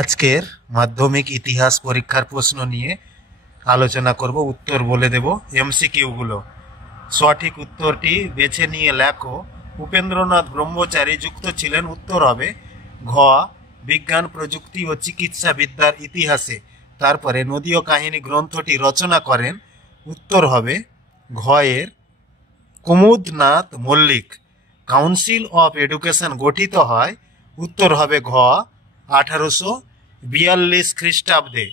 আজকের মাধ্যমিক ইতিহাস পরীক্ষার প্রশ্ন নিয়ে আলোচনা করব। উত্তর বলে দেব এমসিকিউগুলো। সঠিক উত্তরটি বেছে নিয়ে লেখো। উপেন্দ্রনাথ ব্রহ্মচারী যুক্ত ছিলেন। উত্তর হবে ঘ, বিজ্ঞান প্রযুক্তি ও চিকিৎসা বিদ্যার ইতিহাসে। তারপরে নদী ও কাহিনী গ্রন্থটি রচনা করেন। উত্তর হবে ঘ এর কুমুদনাথ মল্লিক। কাউন্সিল অফ এডুকেশন গঠিত হয়। উত্তর হবে ঘ 1842 খ্রিস্টাব্দে।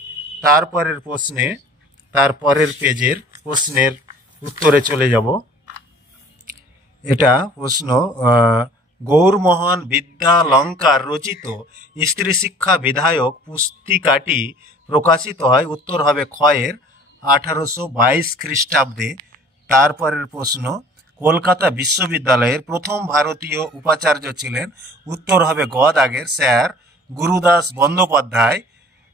তারপরের পেজের প্রশ্নের উত্তরে চলে যাব। এটা প্রশ্ন, গৌরমোহন বিদ্যালঙ্কার রচিত স্ত্রী শিক্ষা বিধায়ক পুস্তিকাটি প্রকাশিত হয়। উত্তর হবে খ এর 1822 খ্রিস্টাব্দে। তারপরের প্রশ্ন, কলকাতা বিশ্ববিদ্যালয়ের প্রথম ভারতীয় উপাচার্য ছিলেন। উত্তর হবে গ দাগের স্যার গুরুদাস বন্দ্যোপাধ্যায়।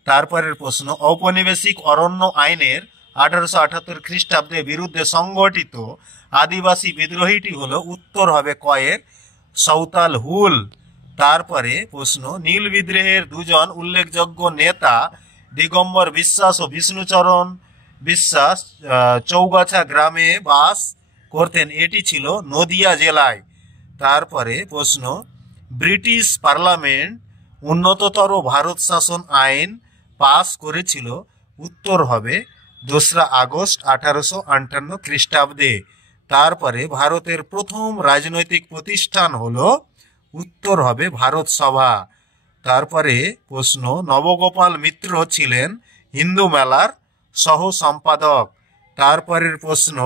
তারপরের প্রশ্ন, ঔপনিবেশিক অরণ্য আইনের 1878 খ্রিস্টাব্দে বিরুদ্ধে সংগঠিত আদিবাসী বিদ্রোহীটি হলো। উত্তর হবে ক এর সাঁওতাল হুল। তারপরে প্রশ্ন, নীল বিদ্রোহের দুজন উল্লেখযোগ্য নেতা দিগম্বর বিশ্বাস ও বিষ্ণুচরণ বিশ্বাস চৌগাছা গ্রামে বাস করতেন। এটি ছিল নদিয়া জেলায়। তারপরে প্রশ্ন, ব্রিটিশ পার্লামেন্ট উন্নততর ভারত শাসন আইন পাস করেছিল। উত্তর হবে 2 আগস্ট 1858 খ্রিস্টাব্দে। তারপরে ভারতের প্রথম রাজনৈতিক প্রতিষ্ঠান হলো। উত্তর হবে ভারত সভা। তারপরে প্রশ্ন, নবগোপাল মিত্র ছিলেন হিন্দু মেলার সহ সম্পাদক। তারপরের প্রশ্ন,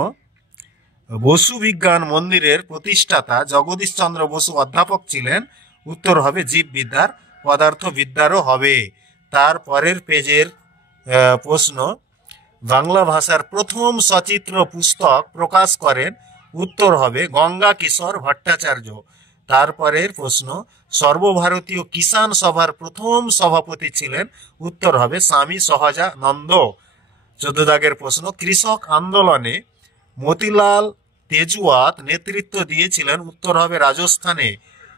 বসু বিজ্ঞান মন্দিরের প্রতিষ্ঠাতা জগদীশচন্দ্র বসু অধ্যাপক ছিলেন। উত্তর হবে জীববিদ্যার পদার্থবিদ্যারও হবে। তারপরের পেজের প্রশ্ন, বাংলা ভাষার প্রথম সচিত্র পুস্তক প্রকাশ করেন। উত্তর হবে গঙ্গা কিশোর ভট্টাচার্য। তারপরের প্রশ্ন, সর্বভারতীয় কিষাণ সভার প্রথম সভাপতি ছিলেন। উত্তর হবে স্বামী সহজানন্দ। 14 দাগের প্রশ্ন, কৃষক আন্দোলনে মতিলাল তেজুয়াত নেতৃত্ব দিয়েছিলেন। উত্তর হবে রাজস্থানে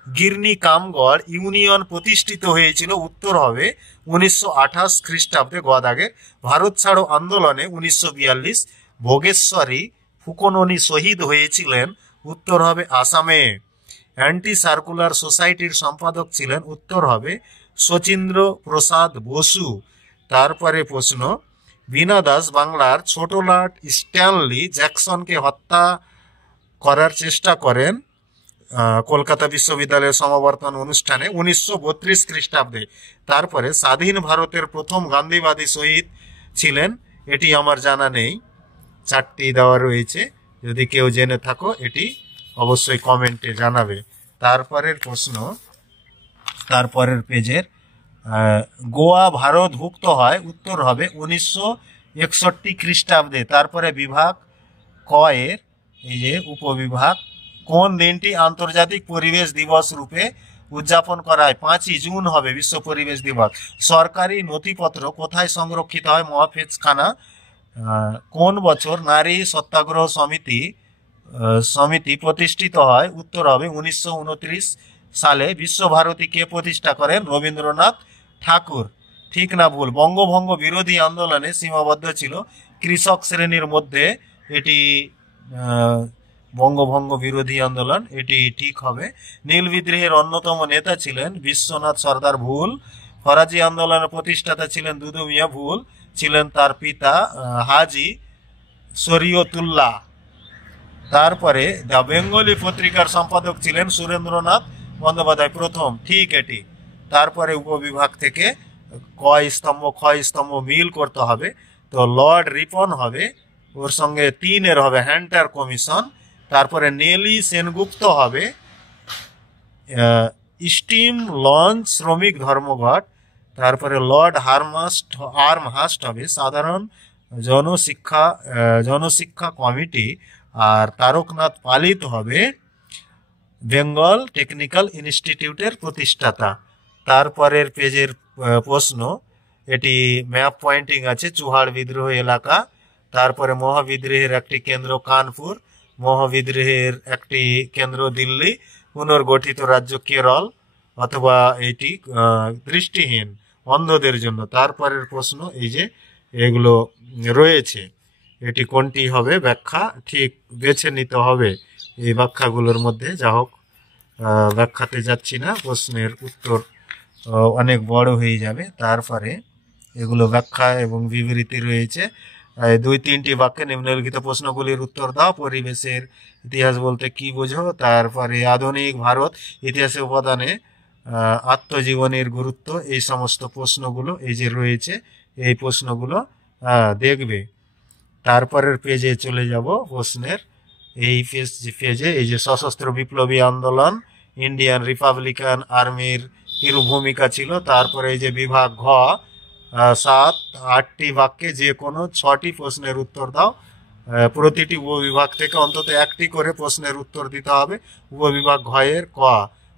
গিরনি কামগড় ইউনিয়ন প্রতিষ্ঠিত হয়েছিল। উত্তর হবে 1928 খ্রিস্টাব্দে গ দাগে। ভারত ছাড়ো আন্দোলনে 1942 ভোগেশ্বরী ফুকননি শহীদ হয়েছিলেন। উত্তর হবে আসামে। অ্যান্টি সার্কুলার সোসাইটির সম্পাদক ছিলেন। উত্তর হবে শচীন্দ্র প্রসাদ বসু। তারপরে প্রশ্ন, বীণা দাস বাংলার ছোট লর্ড স্ট্যানলি জ্যাকসনকে হত্যা করার চেষ্টা করেন কলকাতা বিশ্ববিদ্যালয়ের সমাবর্তন অনুষ্ঠানে 1932 খ্রিস্টাব্দে। তারপরে স্বাধীন ভারতের প্রথম গান্ধীবাদী শহীদ ছিলেন। এটি আমার জানা নেই, 4টি দেওয়া রয়েছে। যদি কেউ জেনে থাকো এটি অবশ্যই কমেন্টে জানাবে। তারপরের প্রশ্ন, তারপরের পেজের, গোয়া ভারতভুক্ত হয়। উত্তর হবে 1961 খ্রিস্টাব্দে। তারপরে বিভাগ ক এর এই যে উপবিভাগ, কোন দিনটি আন্তর্জাতিক পরিবেশ দিবস রূপে উদযাপন করা হয়? 5ই জুন হবে বিশ্ব পরিবেশ দিবস। সরকারি নথিপত্র কোথায় সংরক্ষিত হয়? মহাফেজখানা। কোন বছর নারী সত্যাগ্রহ সমিতি প্রতিষ্ঠিত হয়? উত্তর হবে 1929 সালে। বিশ্বভারতী কে প্রতিষ্ঠা করেন? রবীন্দ্রনাথ ঠাকুর। ঠিক না ভুল? বঙ্গভঙ্গ বিরোধী আন্দোলনে সীমাবদ্ধ ছিল কৃষক শ্রেণীর মধ্যে। এটি বঙ্গভঙ্গ বিরোধী আন্দোলন, এটি ঠিক হবে। নীল বিদ্রোহের অন্যতম নেতা ছিলেন বিশ্বনাথ সর্দার। ভুল। ফরাজি আন্দোলনের প্রতিষ্ঠাতা ছিলেন দুদু মিয়া। ভুল। ছিলেন তার পিতা হাজি শরীয়তুল্লাহ। তারপরে দ্য বেঙ্গলি পত্রিকার সম্পাদক ছিলেন সুরেন্দ্রনাথ বন্দ্যোপাধ্যায় প্রথম। ঠিক এটি। তারপরে উপবিভাগ থেকে ক স্তম্ভ খ স্তম্ভ মিল করতে হবে। তো লর্ড রিপন হবে, ওর সঙ্গে 3 এর হবে হ্যান্টার কমিশন। তারপরে নেলি সেনগুপ্ত হবে স্টিম লঞ্চ শ্রমিক ধর্মঘট। তারপরে লর্ড আর্মহাস্ট হবে সাধারণ জনশিক্ষা কমিটি। আর তারকনাথ পালিত হবে বেঙ্গল টেকনিক্যাল ইনস্টিটিউটের প্রতিষ্ঠাতা। তারপরের পেজের প্রশ্ন, এটি ম্যাপ পয়েন্টিং আছে চুহাড় বিদ্রোহ এলাকা। তারপরে মহাবিদ্রোহের একটি কেন্দ্র কানপুর, মহাবিদ্রোহের একটি কেন্দ্র দিল্লি, পুনর্গঠিত রাজ্য কেরল অথবা এটি দৃষ্টিহীন অন্ধদের জন্য। তারপরের প্রশ্ন এই যে এগুলো রয়েছে, এটি কোনটি হবে? ব্যাখ্যা ঠিক বেছে নিতে হবে এই ব্যাখ্যাগুলোর মধ্যে। যা হোক, ব্যাখ্যাতে যাচ্ছি না, প্রশ্নের উত্তর অনেক বড় হয়ে যাবে। তারপরে এগুলো ব্যাখ্যা এবং বিবৃতি রয়েছে। 2-3টি বাক্যে নিম্নলিখিত প্রশ্নগুলির উত্তর দাও। পরিবেশের ইতিহাস বলতে কি বোঝো? তারপরে আধুনিক ভারত ইতিহাসের উপাদানে আত্মজীবনীর গুরুত্ব। এই সমস্ত প্রশ্নগুলো এই যে রয়েছে, এই প্রশ্নগুলো দেখবে। তারপরের পেজে চলে যাব প্রশ্নের। এই পেজে এই যে সশস্ত্র বিপ্লবী আন্দোলন, ইন্ডিয়ান রিপাবলিকান আর্মির কি ভূমিকা ছিল। তারপরে এই যে বিভাগ ঘ, 7-8টি বাক্যে যে কোনো 6টি প্রশ্নের উত্তর দাও। প্রতিটি উপবিভাগ থেকে অন্তত একটি করে প্রশ্নের উত্তর দিতে হবে। উপবিভাগ ঘ এর ক,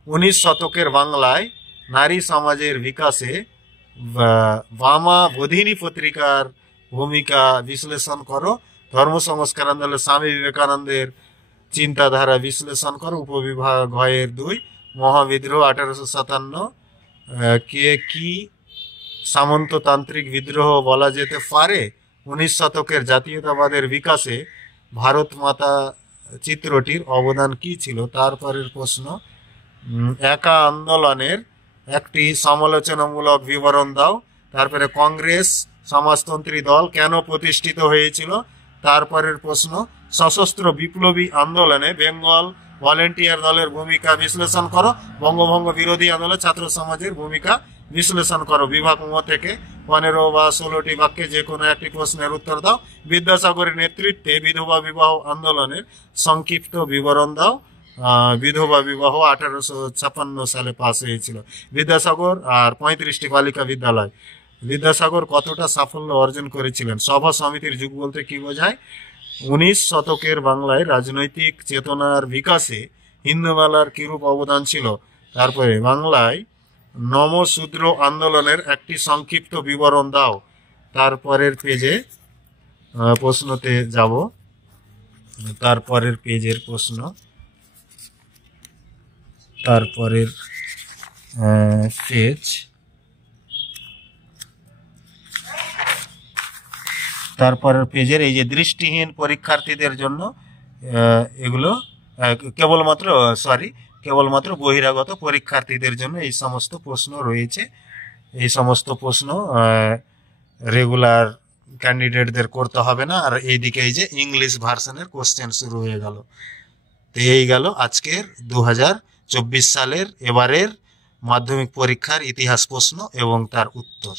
19 শতকের বাংলায় নারী সমাজের বিকাশে বামা বোধিনী পত্রিকার ভূমিকা বিশ্লেষণ করো। ধর্ম সংস্কার আন্দোলনে স্বামী বিবেকানন্দের চিন্তাধারা বিশ্লেষণ করো। উপবিভাগ ঘ এর 2, মহাবিদ্রোহ 1857 কে কি সামন্ততান্ত্রিক বিদ্রোহ বলা যেতে পারে? 19 শতকের জাতীয়তাবাদের বিকাশে ভারত মাতা চিত্রটির অবদান কি ছিল? তারপরের প্রশ্ন, একা আন্দোলনের একটি সমালোচনামূলক বিবরণ দাও। তারপরে কংগ্রেস সমাজতন্ত্রী দল কেন প্রতিষ্ঠিত হয়েছিল? তারপরের প্রশ্ন, সশস্ত্র বিপ্লবী আন্দোলনে বেঙ্গল ভলেন্টিয়ার দলের ভূমিকা বিশ্লেষণ করো। বঙ্গভঙ্গ বিরোধী আন্দোলনে ছাত্র সমাজের ভূমিকা বিশ্লেষণ করো। বিভাগ ম থেকে 15 বা 16টি বাক্যে যে কোনো একটি প্রশ্নের উত্তর দাও। বিদ্যাসাগরের নেতৃত্বে বিধবা বিবাহ আন্দোলনের সংক্ষিপ্ত বিবরণ দাও। বিধবা বিবাহ 1856 সালে পাস হয়েছিল। বিদ্যাসাগর আর 35টি বালিকা বিদ্যালয়। বিদ্যাসাগর কতটা সাফল্য অর্জন করেছিলেন? সভা সমিতির যুগ বলতে কি বোঝায়? 19 শতকের বাংলায় রাজনৈতিক চেতনার বিকাশে হিন্দু মেলার কিরূপ অবদান ছিল? তারপরে বাংলায় নমশূদ্র আন্দোলনের একটি সংক্ষিপ্ত বিবরণ দাও। তারপরের পেজে প্রশ্নতে যাব। তারপরের পেজের প্রশ্ন, তারপরের পেজ, তারপরের পেজের এই যে দৃষ্টিহীন পরীক্ষার্থীদের জন্য এগুলো কেবলমাত্র বহিরাগত পরীক্ষার্থীদের জন্য এই সমস্ত প্রশ্ন রয়েছে। এই সমস্ত প্রশ্ন রেগুলার ক্যান্ডিডেটদের করতে হবে না। আর এইদিকে এই যে ইংলিশ ভার্সনের কোশ্চেন শুরু হয়ে গেল। তো এই গেল আজকের 2024 সালের এবারের মাধ্যমিক পরীক্ষার ইতিহাস প্রশ্ন এবং তার উত্তর।